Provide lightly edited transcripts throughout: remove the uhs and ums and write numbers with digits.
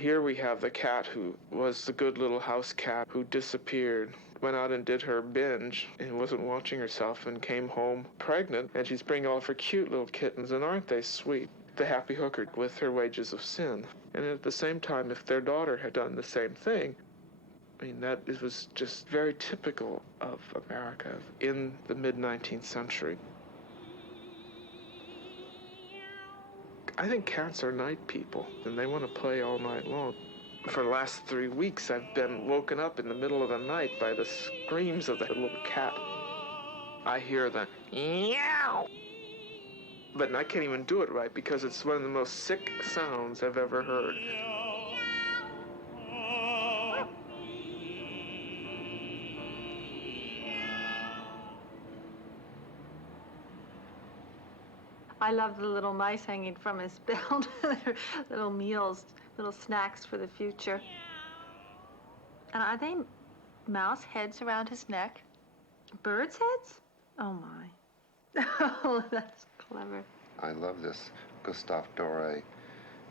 Here we have the cat who was the good little house cat who disappeared, went out and did her binge and wasn't watching herself and came home pregnant, and she's bringing all of her cute little kittens, and aren't they sweet? The happy hooker with her wages of sin. And at the same time, if their daughter had done the same thing, I mean, that it was just very typical of America in the mid-19th century. I think cats are night people, and they want to play all night long. For the last 3 weeks, I've been woken up in the middle of the night by the screams of the little cat. I hear the meow, but I can't even do it right because it's one of the most sick sounds I've ever heard. I love the little mice hanging from his belt, little meals, little snacks for the future. And are they mouse heads around his neck? Birds' heads? Oh, my. Oh, that's clever. I love this Gustave Doré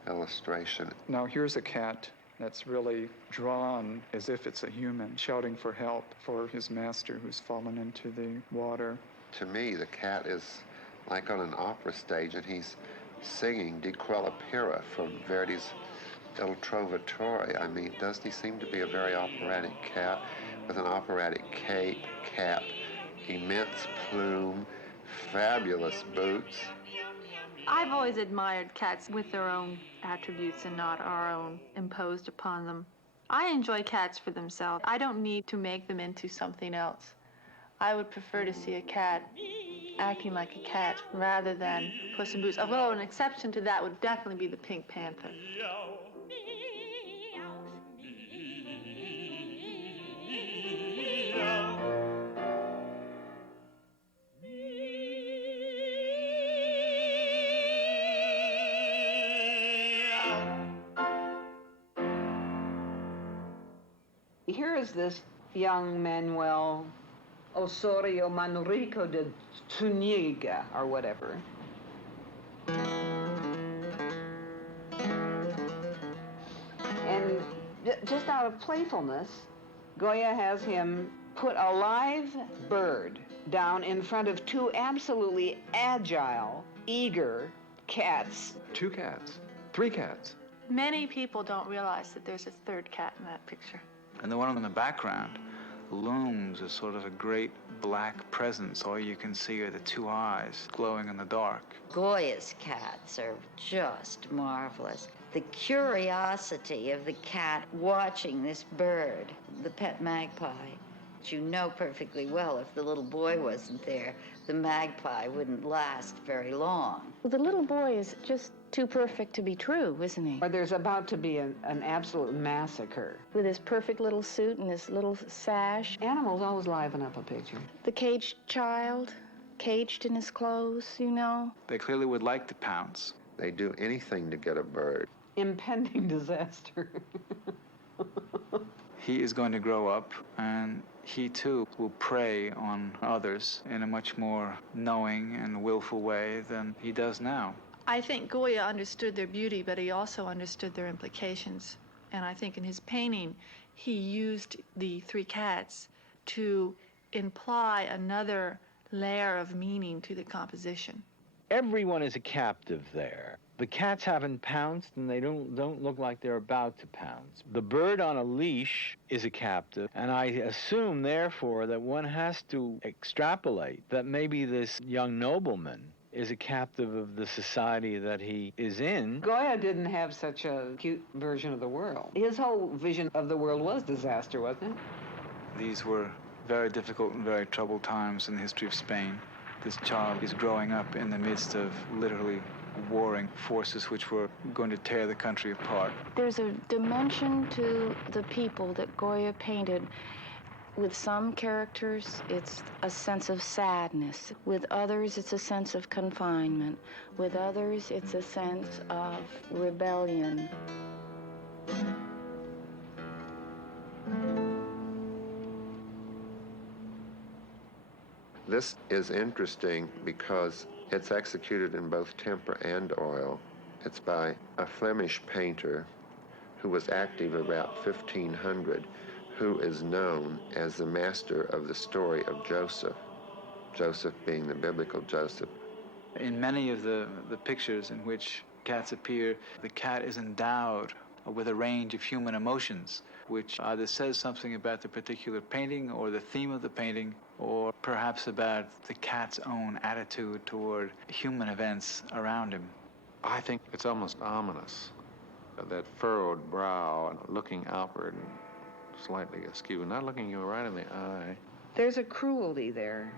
illustration. Now, here's a cat that's really drawn as if it's a human, shouting for help for his master who's fallen into the water. To me, the cat is like on an opera stage, and he's singing Di Quella Pira from Verdi's Il Trovatore. I mean, doesn't he seem to be a very operatic cat with an operatic cape, cap, immense plume, fabulous boots? I've always admired cats with their own attributes and not our own imposed upon them. I enjoy cats for themselves. I don't need to make them into something else. I would prefer to see a cat acting like a cat rather than Puss in Boots. Although an exception to that would definitely be the Pink Panther. Here is this young Manuel Osorio Manrico de Zuniga, or whatever. And just out of playfulness, Goya has him put a live bird down in front of two absolutely agile, eager cats. 2 cats, 3 cats. Many people don't realize that there's a third cat in that picture. And the one in the background looms as sort of a great black presence. All you can see are the 2 eyes glowing in the dark. Goya's cats are just marvelous. The curiosity of the cat watching this bird, the pet magpie. You know perfectly well if the little boy wasn't there, the magpie wouldn't last very long. The little boy is just too perfect to be true, isn't he? Or there's about to be an absolute massacre. With his perfect little suit and his little sash. Animals always liven up a picture. The caged child, caged in his clothes, you know. They clearly would like to pounce. They do anything to get a bird. Impending disaster. He is going to grow up, and he too will prey on others in a much more knowing and willful way than he does now. I think Goya understood their beauty, but he also understood their implications. And I think in his painting, he used the 3 cats to imply another layer of meaning to the composition. Everyone is a captive there. The cats haven't pounced, and they don't look like they're about to pounce. The bird on a leash is a captive, and I assume, therefore, that one has to extrapolate that maybe this young nobleman is a captive of the society that he is in. Goya didn't have such a cute version of the world. His whole vision of the world was disaster, wasn't it? These were very difficult and very troubled times in the history of Spain. This child is growing up in the midst of literally warring forces which were going to tear the country apart. There's a dimension to the people that Goya painted. With some characters, it's a sense of sadness. With others, it's a sense of confinement. With others, it's a sense of rebellion. This is interesting because it's executed in both tempera and oil. It's by a Flemish painter who was active about 1500, who is known as the master of the story of Joseph, Joseph being the biblical Joseph. In many of the pictures in which cats appear, the cat is endowed with a range of human emotions, which either says something about the particular painting or the theme of the painting, or perhaps about the cat's own attitude toward human events around him. I think it's almost ominous, that furrowed brow and looking outward and slightly askew, not looking you right in the eye. There's a cruelty there,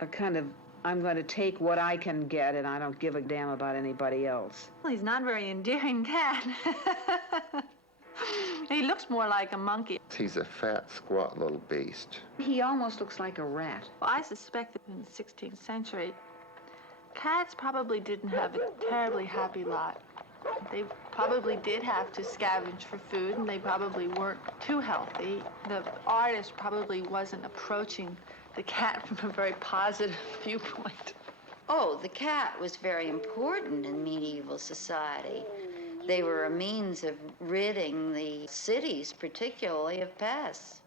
a kind of, I'm going to take what I can get and I don't give a damn about anybody else. Well, he's not a very endearing cat. He looks more like a monkey. He's a fat, squat little beast. He almost looks like a rat. Well, I suspect that in the 16th century, cats probably didn't have a terribly happy lot. They probably did have to scavenge for food, and they probably weren't too healthy. The artist probably wasn't approaching the cat from a very positive viewpoint. Oh, the cat was very important in medieval society. They were a means of ridding the cities, particularly, of pests.